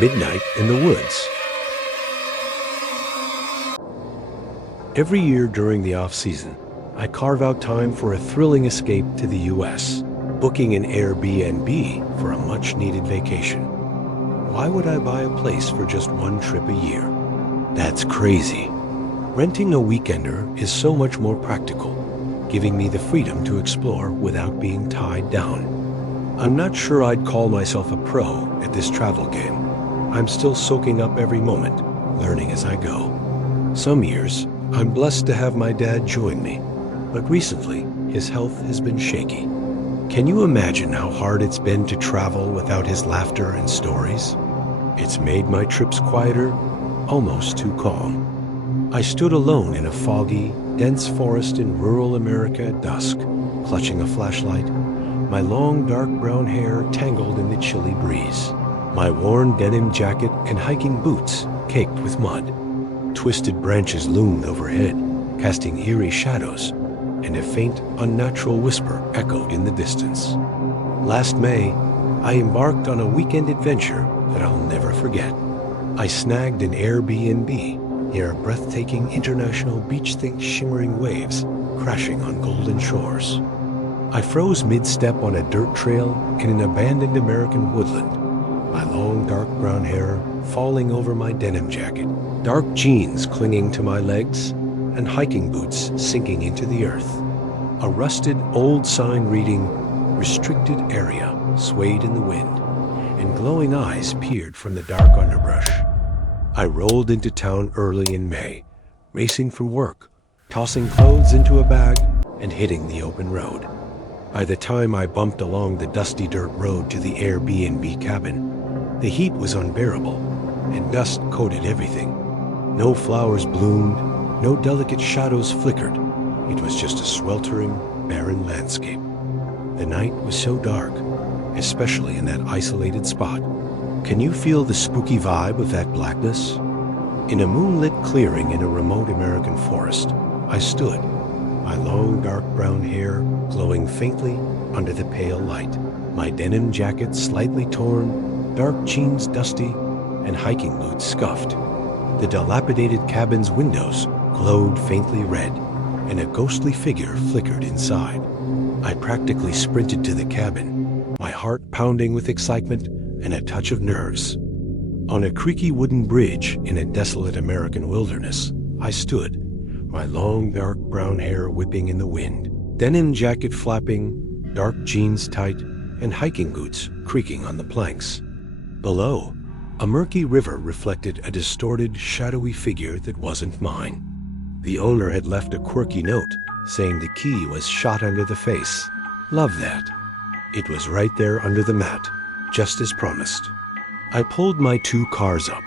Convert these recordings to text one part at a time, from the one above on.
Midnight in the Woods. Every year during the off-season, I carve out time for a thrilling escape to the U.S., booking an Airbnb for a much-needed vacation. Why would I buy a place for just one trip a year? That's crazy. Renting a weekender is so much more practical, giving me the freedom to explore without being tied down. I'm not sure I'd call myself a pro at this travel game. I'm still soaking up every moment, learning as I go. Some years, I'm blessed to have my dad join me, but recently, his health has been shaky. Can you imagine how hard it's been to travel without his laughter and stories? It's made my trips quieter, almost too calm. I stood alone in a foggy, dense forest in rural America at dusk, clutching a flashlight, my long dark brown hair tangled in the chilly breeze, my worn denim jacket and hiking boots caked with mud. Twisted branches loomed overhead, casting eerie shadows, and a faint, unnatural whisper echoed in the distance. Last May, I embarked on a weekend adventure that I'll never forget. I snagged an Airbnb near a breathtaking international beach, think shimmering waves crashing on golden shores. I froze mid-step on a dirt trail in an abandoned American woodland, my long dark brown hair falling over my denim jacket, dark jeans clinging to my legs, and hiking boots sinking into the earth. A rusted old sign reading, "Restricted Area," swayed in the wind, and glowing eyes peered from the dark underbrush. I rolled into town early in May, racing from work, tossing clothes into a bag, and hitting the open road. By the time I bumped along the dusty dirt road to the Airbnb cabin, the heat was unbearable, and dust coated everything. No flowers bloomed, no delicate shadows flickered. It was just a sweltering, barren landscape. The night was so dark, especially in that isolated spot. Can you feel the spooky vibe of that blackness? In a moonlit clearing in a remote American forest, I stood, my long dark brown hair glowing faintly under the pale light, my denim jacket slightly torn, dark jeans dusty, and hiking boots scuffed. The dilapidated cabin's windows glowed faintly red, and a ghostly figure flickered inside. I practically sprinted to the cabin, my heart pounding with excitement and a touch of nerves. On a creaky wooden bridge in a desolate American wilderness, I stood, my long dark brown hair whipping in the wind, denim jacket flapping, dark jeans tight, and hiking boots creaking on the planks. Below, a murky river reflected a distorted, shadowy figure that wasn't mine. The owner had left a quirky note saying the key was shot under the face. Love that. It was right there under the mat, just as promised. I pulled my 2 cars up,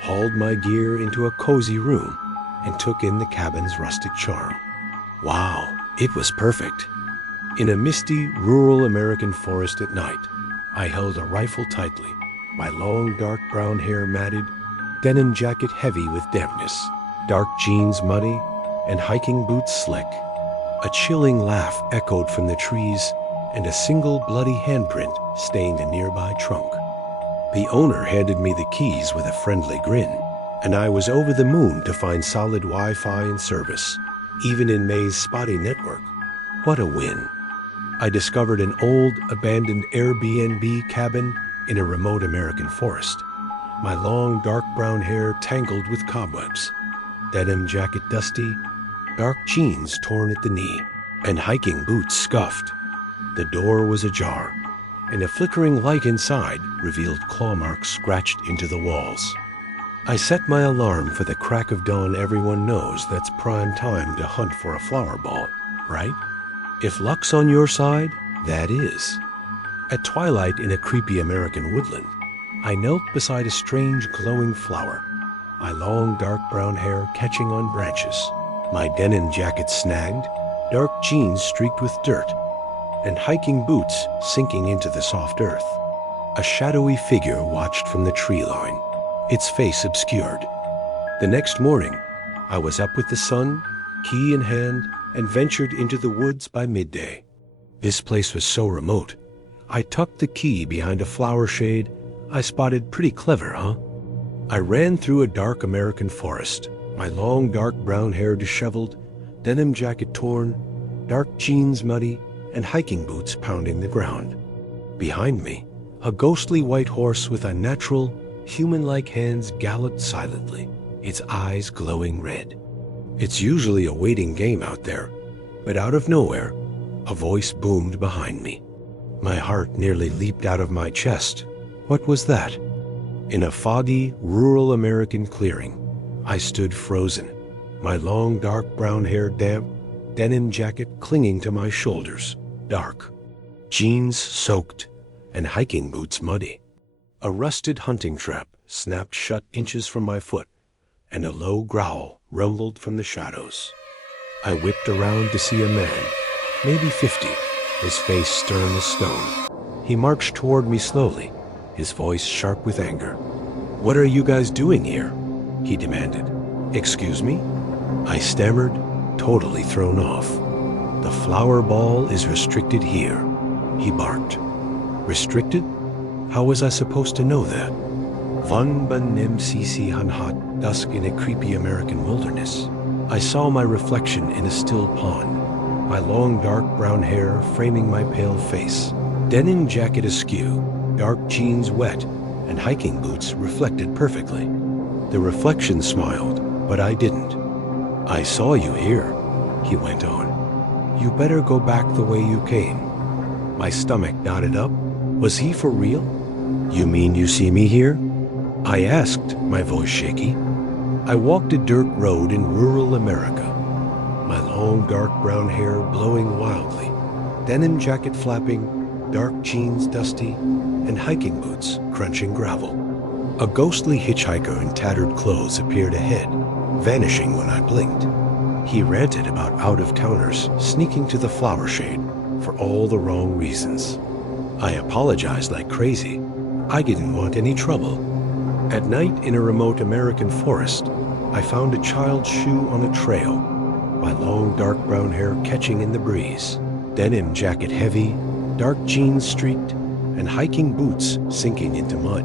hauled my gear into a cozy room, and took in the cabin's rustic charm. Wow, it was perfect. In a misty, rural American forest at night, I held a rifle tightly, my long dark brown hair matted, denim jacket heavy with dampness, dark jeans muddy, and hiking boots slick. A chilling laugh echoed from the trees, and a single bloody handprint stained a nearby trunk. The owner handed me the keys with a friendly grin, and I was over the moon to find solid Wi-Fi and service, even in May's spotty network. What a win. I discovered an old, abandoned Airbnb cabin in a remote American forest, my long dark brown hair tangled with cobwebs, denim jacket dusty, dark jeans torn at the knee, and hiking boots scuffed. The door was ajar, and a flickering light inside revealed claw marks scratched into the walls. I set my alarm for the crack of dawn. Everyone knows that's prime time to hunt for a flower ball, right? If luck's on your side, that is. At twilight in a creepy American woodland, I knelt beside a strange glowing flower, my long dark brown hair catching on branches, my denim jacket snagged, dark jeans streaked with dirt, and hiking boots sinking into the soft earth. A shadowy figure watched from the tree line, its face obscured. The next morning, I was up with the sun, key in hand, and ventured into the woods by midday. This place was so remote, I tucked the key behind a flower shade, I spotted pretty clever, huh? I ran through a dark American forest, my long dark brown hair disheveled, denim jacket torn, dark jeans muddy, and hiking boots pounding the ground. Behind me, a ghostly white horse with unnatural, human-like hands galloped silently, its eyes glowing red. It's usually a waiting game out there, but out of nowhere, a voice boomed behind me. My heart nearly leaped out of my chest. What was that? In a foggy, rural American clearing, I stood frozen, my long dark brown hair damp, denim jacket clinging to my shoulders, dark, jeans soaked, and hiking boots muddy. A rusted hunting trap snapped shut inches from my foot, and a low growl rumbled from the shadows. I whipped around to see a man, maybe 50, his face stern as stone. He marched toward me slowly, his voice sharp with anger. "What are you guys doing here?" he demanded. "Excuse me?" I stammered, totally thrown off. "The flower ball is restricted here," he barked. Restricted? How was I supposed to know that? Van banem sisi hanhat, dusk in a creepy American wilderness. I saw my reflection in a still pond, my long dark brown hair framing my pale face, denim jacket askew, dark jeans wet, and hiking boots reflected perfectly. The reflection smiled, but I didn't. "I saw you here," he went on. "You better go back the way you came." My stomach knotted up. Was he for real? "You mean you see me here?" I asked, my voice shaky. I walked a dirt road in rural America, my long dark brown hair blowing wildly, denim jacket flapping, dark jeans dusty, and hiking boots crunching gravel. A ghostly hitchhiker in tattered clothes appeared ahead, vanishing when I blinked. He ranted about out-of-towners sneaking to the flower shade for all the wrong reasons. I apologized like crazy. I didn't want any trouble. At night in a remote American forest, I found a child's shoe on a trail, my long dark brown hair catching in the breeze, denim jacket heavy, dark jeans streaked, and hiking boots sinking into mud.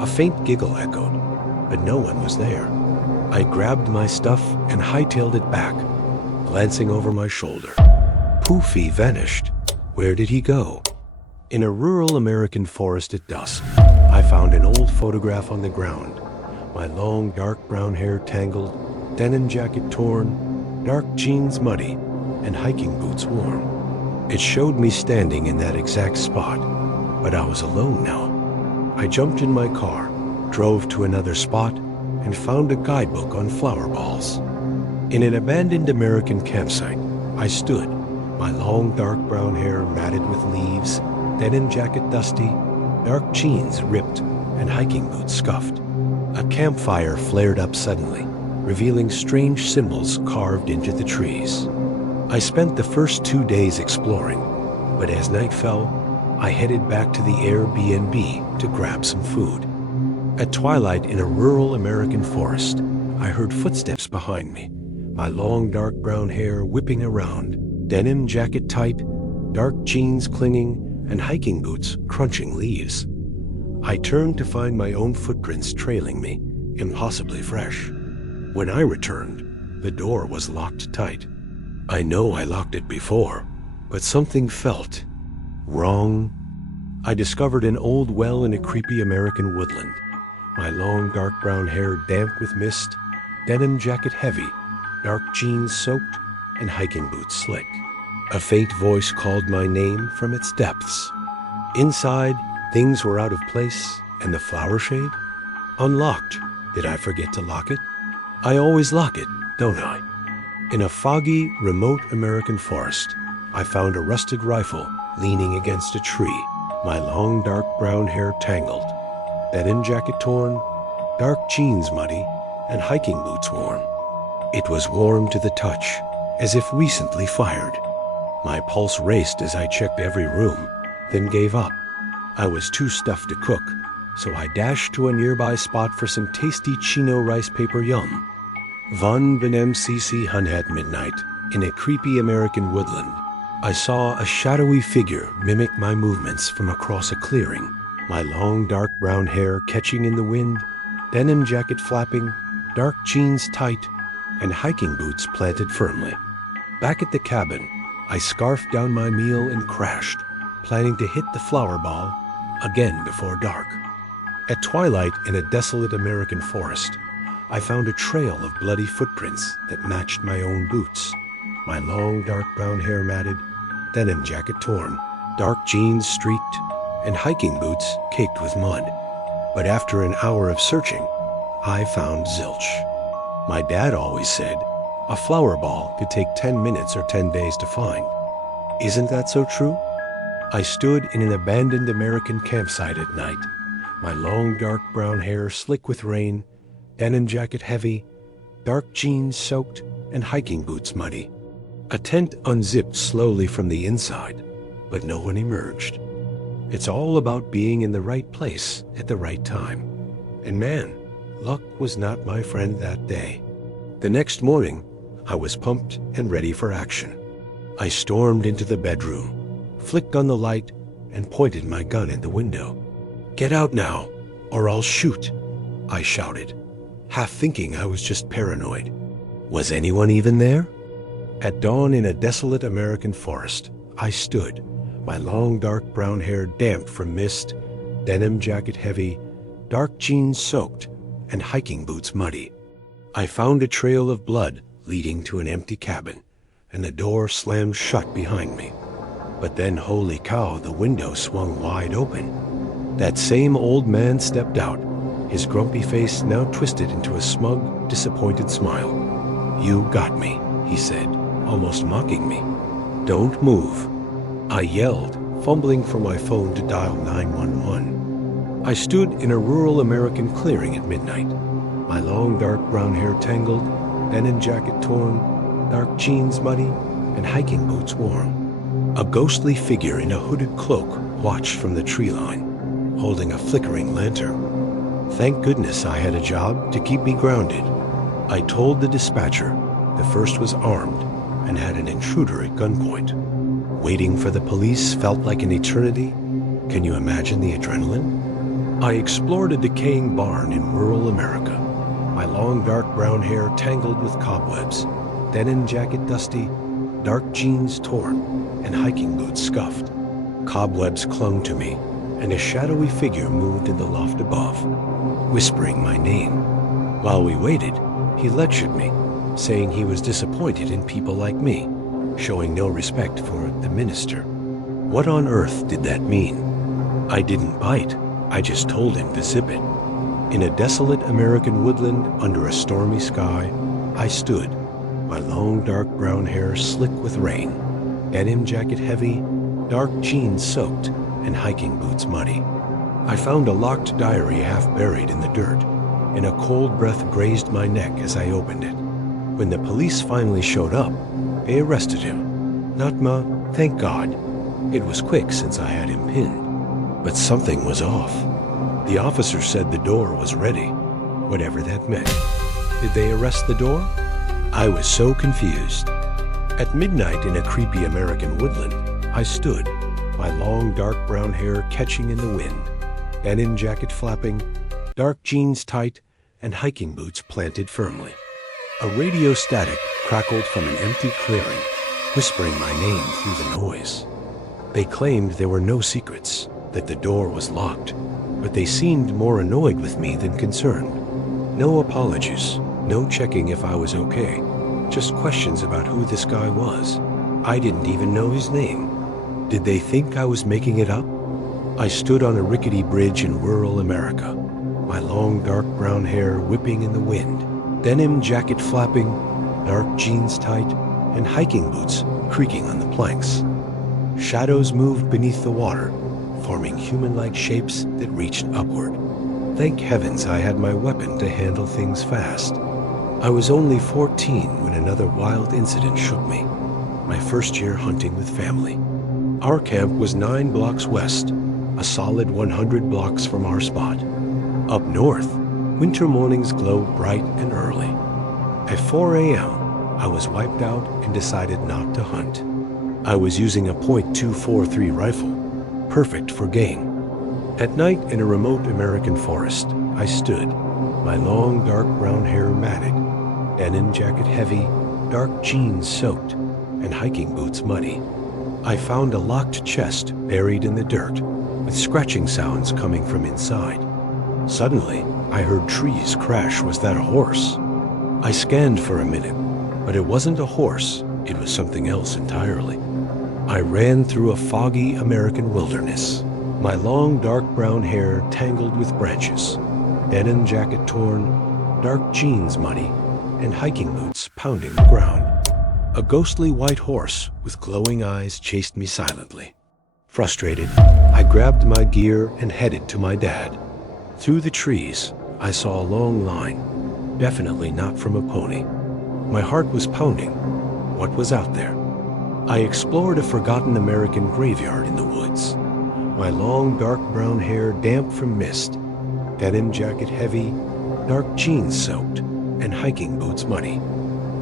A faint giggle echoed, but no one was there. I grabbed my stuff and hightailed it back, glancing over my shoulder. Poof, he vanished. Where did he go? In a rural American forest at dusk, I found an old photograph on the ground, my long dark brown hair tangled, denim jacket torn, dark jeans muddy, and hiking boots worn. It showed me standing in that exact spot, but I was alone now. I jumped in my car, drove to another spot, and found a guidebook on flower balls. In an abandoned American campsite, I stood, my long dark brown hair matted with leaves, denim jacket dusty, dark jeans ripped, and hiking boots scuffed. A campfire flared up suddenly, revealing strange symbols carved into the trees. I spent the first 2 days exploring, but as night fell, I headed back to the AirBnB to grab some food. At twilight in a rural American forest, I heard footsteps behind me, my long dark brown hair whipping around, denim jacket tight, dark jeans clinging, and hiking boots crunching leaves. I turned to find my own footprints trailing me, impossibly fresh. When I returned, the door was locked tight. I know I locked it before, but something felt wrong. I discovered an old well in a creepy American woodland, my long dark brown hair damp with mist, denim jacket heavy, dark jeans soaked, and hiking boots slick. A faint voice called my name from its depths. Inside, things were out of place, and the flower shade? Unlocked. Did I forget to lock it? I always lock it, don't I? In a foggy, remote American forest, I found a rusted rifle leaning against a tree, my long dark brown hair tangled, denim jacket torn, dark jeans muddy, and hiking boots worn. It was warm to the touch, as if recently fired. My pulse raced as I checked every room, then gave up. I was too stuffed to cook, so I dashed to a nearby spot for some tasty chino rice paper yum. Van benem cc hun at midnight, in a creepy American woodland, I saw a shadowy figure mimic my movements from across a clearing, my long dark brown hair catching in the wind, denim jacket flapping, dark jeans tight, and hiking boots planted firmly. Back at the cabin, I scarfed down my meal and crashed, planning to hit the flower ball again before dark. At twilight in a desolate American forest, I found a trail of bloody footprints that matched my own boots. My long dark brown hair matted, denim jacket torn, dark jeans streaked, and hiking boots caked with mud. But after an hour of searching, I found zilch. My dad always said, a flower ball could take 10 minutes or 10 days to find. Isn't that so true? I stood in an abandoned American campsite at night, my long dark brown hair slick with rain, denim jacket heavy, dark jeans soaked, and hiking boots muddy. A tent unzipped slowly from the inside, but no one emerged. It's all about being in the right place at the right time. And man, luck was not my friend that day. The next morning, I was pumped and ready for action. I stormed into the bedroom, flicked on the light, and pointed my gun at the window. "Get out now, or I'll shoot," I shouted, half thinking I was just paranoid. Was anyone even there? At dawn in a desolate American forest, I stood, my long dark brown hair damp from mist, denim jacket heavy, dark jeans soaked, and hiking boots muddy. I found a trail of blood leading to an empty cabin, and the door slammed shut behind me. But then, holy cow, the window swung wide open. That same old man stepped out, his grumpy face now twisted into a smug, disappointed smile. "You got me," he said, almost mocking me. "Don't move." I yelled, fumbling for my phone to dial 911. I stood in a rural American clearing at midnight, my long dark brown hair tangled, denim jacket torn, dark jeans muddy, and hiking boots warm. A ghostly figure in a hooded cloak watched from the tree line, holding a flickering lantern. Thank goodness I had a job to keep me grounded. I told the dispatcher the first was armed and had an intruder at gunpoint. Waiting for the police felt like an eternity. Can you imagine the adrenaline? I explored a decaying barn in rural America, my long dark brown hair tangled with cobwebs, denim jacket dusty, dark jeans torn, and hiking boots scuffed. Cobwebs clung to me, and a shadowy figure moved in the loft above, whispering my name. While we waited, he lectured me, saying he was disappointed in people like me, showing no respect for the minister. What on earth did that mean? I didn't bite, I just told him to zip it. In a desolate American woodland under a stormy sky, I stood, my long dark brown hair slick with rain, denim jacket heavy, dark jeans soaked, and hiking boots muddy. I found a locked diary half buried in the dirt, and a cold breath grazed my neck as I opened it. When the police finally showed up, they arrested him. Thank God. It was quick since I had him pinned. But something was off. The officer said the door was ready, whatever that meant. Did they arrest the door? I was so confused. At midnight in a creepy American woodland, I stood, my long dark brown hair catching in the wind, denim jacket flapping, dark jeans tight, and hiking boots planted firmly. A radio static crackled from an empty clearing, whispering my name through the noise. They claimed there were no secrets, that the door was locked, but they seemed more annoyed with me than concerned. No apologies, no checking if I was okay, just questions about who this guy was. I didn't even know his name. Did they think I was making it up? I stood on a rickety bridge in rural America, my long dark brown hair whipping in the wind, denim jacket flapping, dark jeans tight, and hiking boots creaking on the planks. Shadows moved beneath the water, forming human-like shapes that reached upward. Thank heavens I had my weapon to handle things fast. I was only 14 when another wild incident shook me, my first year hunting with family. Our camp was 9 blocks west, a solid 100 blocks from our spot. Up north, winter mornings glowed bright and early. At 4 a.m., I was wiped out and decided not to hunt. I was using a .243 rifle, perfect for game. At night in a remote American forest, I stood, my long dark brown hair matted, denim jacket heavy, dark jeans soaked, and hiking boots muddy. I found a locked chest buried in the dirt, with scratching sounds coming from inside. Suddenly, I heard trees crash. Was that a horse? I scanned for a minute, but it wasn't a horse, it was something else entirely. I ran through a foggy American wilderness, my long dark brown hair tangled with branches, denim jacket torn, dark jeans muddy, and hiking boots pounding the ground. A ghostly white horse with glowing eyes chased me silently. Frustrated, I grabbed my gear and headed to my dad. Through the trees, I saw a long line, definitely not from a pony. My heart was pounding. What was out there? I explored a forgotten American graveyard in the woods, my long dark brown hair damp from mist, denim jacket heavy, dark jeans soaked, and hiking boots muddy.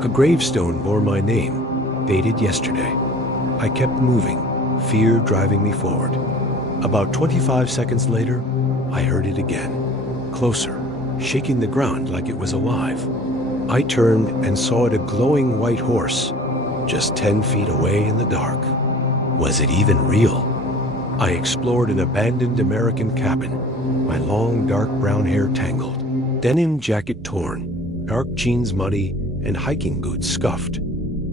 A gravestone bore my name, dated yesterday. I kept moving, fear driving me forward. About 25 seconds later, I heard it again, closer, shaking the ground like it was alive. I turned and saw it, a glowing white horse, just 10 feet away in the dark. Was it even real? I explored an abandoned American cabin, my long dark brown hair tangled, denim jacket torn, dark jeans muddy, and hiking boots scuffed.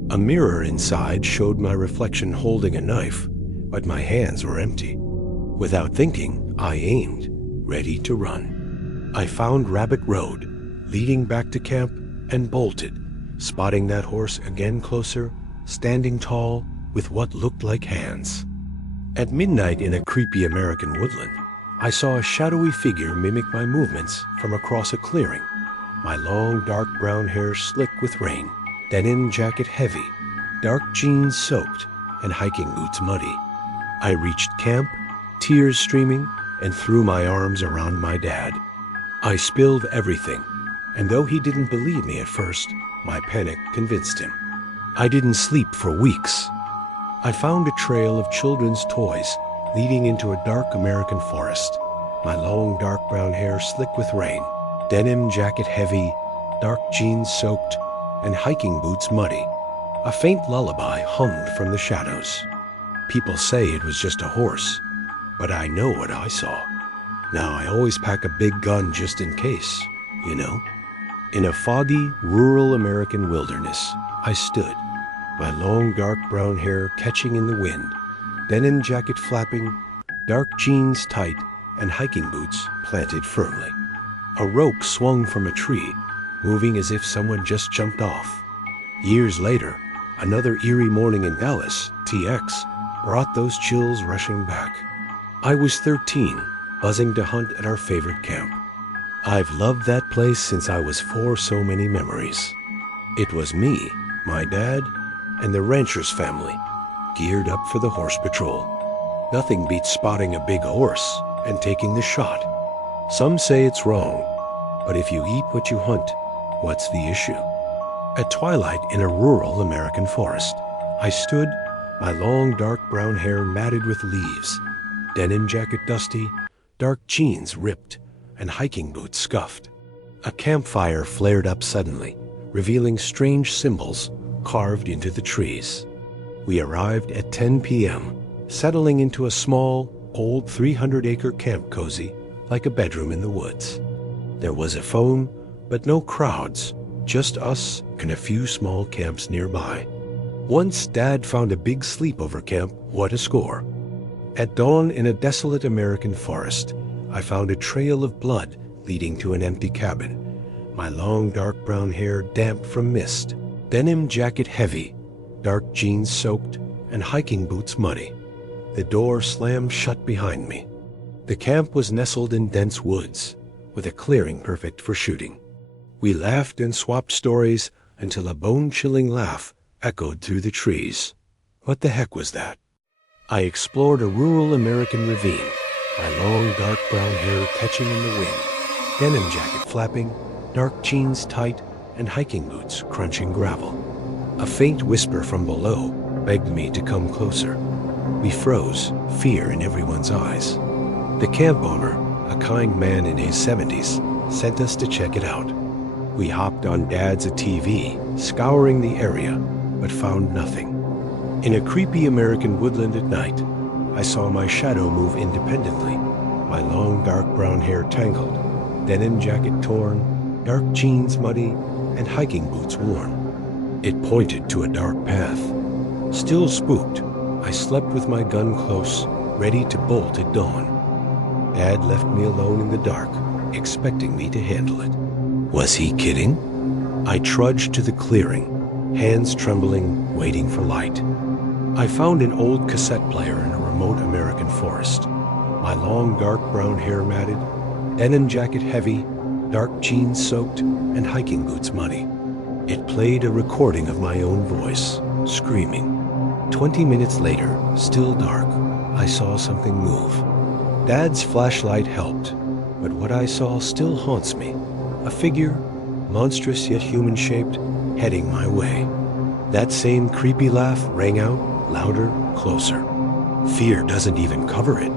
A mirror inside showed my reflection holding a knife, but my hands were empty. Without thinking, I aimed, ready to run. I found Rabbit Road, leading back to camp, and bolted, spotting that horse again closer, standing tall, with what looked like hands. At midnight in a creepy American woodland, I saw a shadowy figure mimic my movements from across a clearing, my long dark brown hair slick with rain, denim jacket heavy, dark jeans soaked, and hiking boots muddy. I reached camp, tears streaming, and threw my arms around my dad. I spilled everything, and though he didn't believe me at first, my panic convinced him. I didn't sleep for weeks. I found a trail of children's toys leading into a dark American forest, my long dark brown hair slick with rain, denim jacket heavy, dark jeans soaked, and hiking boots muddy. A faint lullaby hummed from the shadows. People say it was just a horse, but I know what I saw. Now I always pack a big gun just in case, you know? In a foggy, rural American wilderness, I stood, my long dark brown hair catching in the wind, denim jacket flapping, dark jeans tight, and hiking boots planted firmly. A rope swung from a tree, moving as if someone just jumped off. Years later, another eerie morning in Dallas, TX, brought those chills rushing back. I was 13, buzzing to hunt at our favorite camp. I've loved that place since I was 4, so many memories. It was me, my dad, and the rancher's family, geared up for the horse patrol. Nothing beats spotting a big horse and taking the shot. Some say it's wrong, but if you eat what you hunt, what's the issue? At twilight in a rural American forest, I stood, my long dark brown hair matted with leaves, denim jacket dusty, dark jeans ripped, and hiking boots scuffed. A campfire flared up suddenly, revealing strange symbols carved into the trees. We arrived at 10 p.m., settling into a small, old 300-acre camp cozy, like a bedroom in the woods. There was a phone, but no crowds, just us and a few small camps nearby. Once Dad found a big sleepover camp, what a score. At dawn in a desolate American forest, I found a trail of blood leading to an empty cabin, my long dark brown hair damp from mist, denim jacket heavy, dark jeans soaked, and hiking boots muddy. The door slammed shut behind me. The camp was nestled in dense woods, with a clearing perfect for shooting. We laughed and swapped stories until a bone-chilling laugh echoed through the trees. What the heck was that? I explored a rural American ravine, my long dark brown hair catching in the wind, denim jacket flapping, dark jeans tight, and hiking boots crunching gravel. A faint whisper from below begged me to come closer. We froze, fear in everyone's eyes. The camp owner, a kind man in his 70s, sent us to check it out. We hopped on Dad's ATV, scouring the area, but found nothing. In a creepy American woodland at night, I saw my shadow move independently, my long dark brown hair tangled, denim jacket torn, dark jeans muddy, and hiking boots worn. It pointed to a dark path. Still spooked, I slept with my gun close, ready to bolt at dawn. Dad left me alone in the dark, expecting me to handle it. Was he kidding? I trudged to the clearing, hands trembling, waiting for light. I found an old cassette player in a remote American forest. My long dark brown hair matted, denim jacket heavy, dark jeans soaked, and hiking boots muddy. It played a recording of my own voice, screaming. 20 minutes later, still dark, I saw something move. Dad's flashlight helped, but what I saw still haunts me. A figure, monstrous yet human-shaped, heading my way. That same creepy laugh rang out, louder, closer. Fear doesn't even cover it.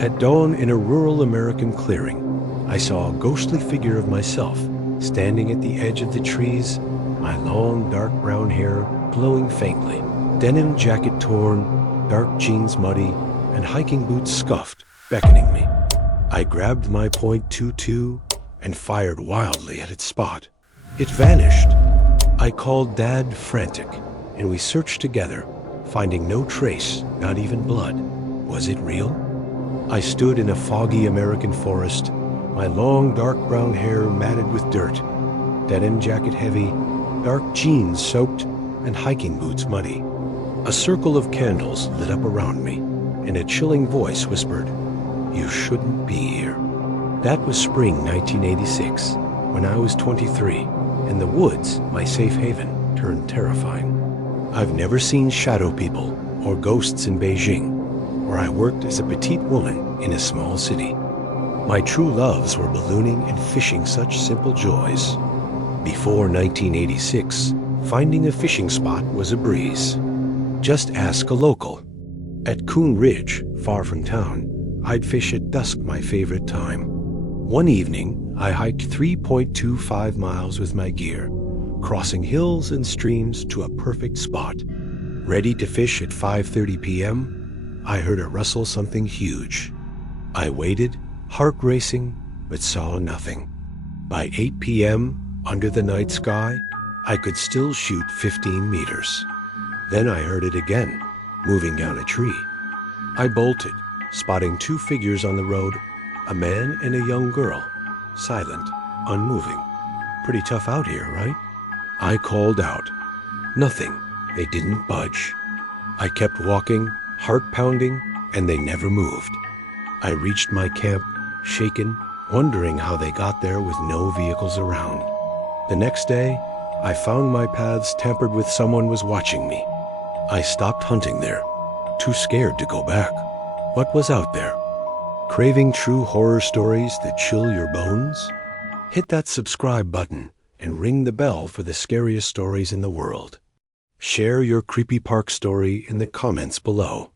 At dawn in a rural American clearing, I saw a ghostly figure of myself, standing at the edge of the trees, my long dark brown hair glowing faintly, denim jacket torn, dark jeans muddy, and hiking boots scuffed, beckoning me. I grabbed my .22 and fired wildly at its spot. It vanished. I called Dad frantic, and we searched together, finding no trace, not even blood. Was it real? I stood in a foggy American forest, my long dark brown hair matted with dirt, denim jacket heavy, dark jeans soaked, and hiking boots muddy. A circle of candles lit up around me, and a chilling voice whispered, "You shouldn't be here." That was spring 1986, when I was 23, and the woods, my safe haven, turned terrifying. I've never seen shadow people or ghosts in Beijing, where I worked as a petite woman in a small city. My true loves were ballooning and fishing such simple joys. Before 1986, finding a fishing spot was a breeze. Just ask a local. At Coon Ridge, far from town, I'd fish at dusk, my favorite time. One evening, I hiked 3.25 miles with my gear, crossing hills and streams to a perfect spot. Ready to fish at 5:30 p.m., I heard a rustle something huge. I waited, heart racing, but saw nothing. By 8 p.m., under the night sky, I could still shoot 15 meters. Then I heard it again, moving down a tree. I bolted, spotting two figures on the road, a man and a young girl, silent, unmoving. Pretty tough out here, right? I called out. Nothing. They didn't budge. I kept walking, heart pounding, and they never moved. I reached my camp, shaken, wondering how they got there with no vehicles around. The next day, I found my paths tampered with. Someone was watching me. I stopped hunting there, too scared to go back. What was out there? Craving true horror stories that chill your bones? Hit that subscribe button and ring the bell for the scariest stories in the world. Share your creepy park story in the comments below.